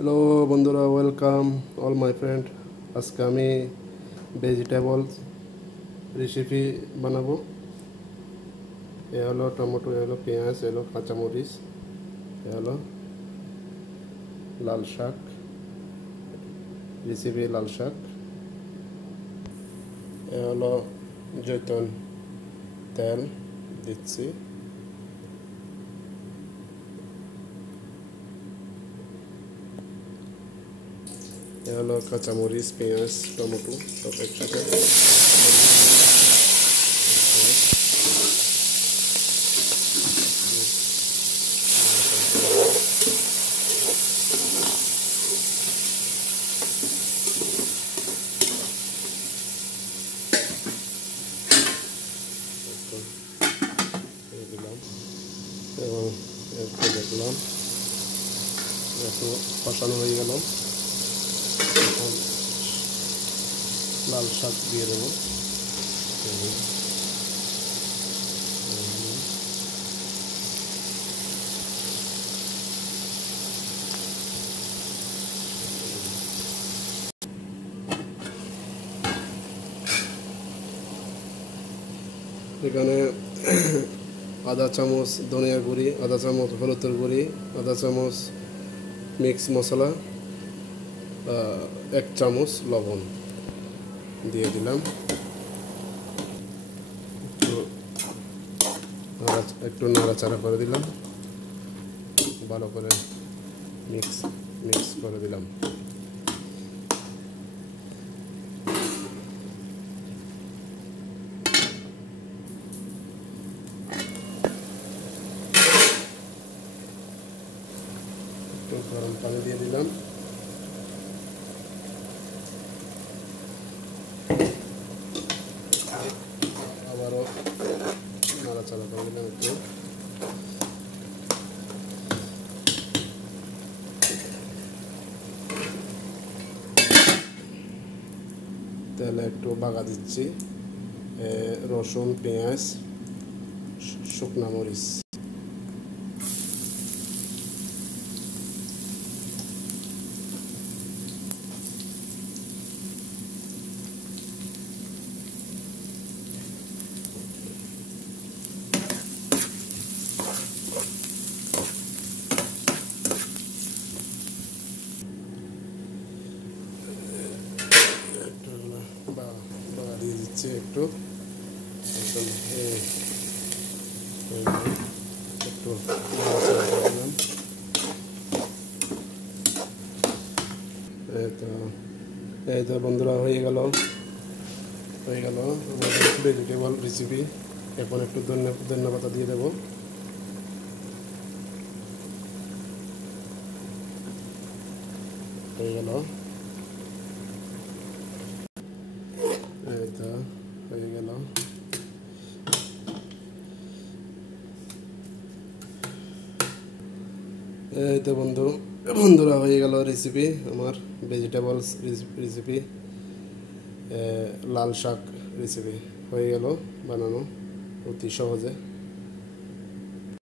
Hello বন্ধুরা, welcome all my friend. আজকে আমি ভেজিটেবল রেসিপি বানাবো। এ হলো টমেটো, এ হলো পেঁয়াজ, এ হলো কাঁচামরিচ, এ হলো লাল শাক রেসিপি, লাল শাক, এ হলো জৈতুন তেল দিচ্ছি, এ হলো কাঁচামরিচ, পেঁয়াজ, টমেটো সব একসাথে। দিলাম এবং একটু দেখলাম একটু কষানো হয়ে গেল। এখন লাল শাক দিয়ে দেবো। এখানে আধা চামচ ধনিয়া গুঁড়ি, আধা চামচ হলুদের গুঁড়ি, আধা চামচ মিক্স মশলা, 1 চামচ লবণ দিয়ে দিলাম। একটু নাড়াচাড়া করে দিলাম, ভালো করে মিক্স করে দিলাম। একটু গরম পানি দিয়ে দিলাম। আবারও নাড়াচাড়া করে দিলাম একটু। তেলে একটু বাগা দিচ্ছি, রসুন, পেঁয়াজ, শুকনা মরিচ। বাগা দিয়ে দিচ্ছি একটু, একদম একটু নাড়াচাড়া করে দিলাম। এই তো বন্ধুরা, হয়ে গেল আমাদের ভেজিটেবল রেসিপি। এখন একটু ধনিয়া পাতা দিয়ে দেবো। হয়ে গেল, এই তো হয়ে গেল। এই তো বন্ধুরা, হয়ে গেল রেসিপি আমার ভেজিটেবলস রেসিপি, লাল শাক রেসিপি হয়ে গেল বানানো অতি সহজে।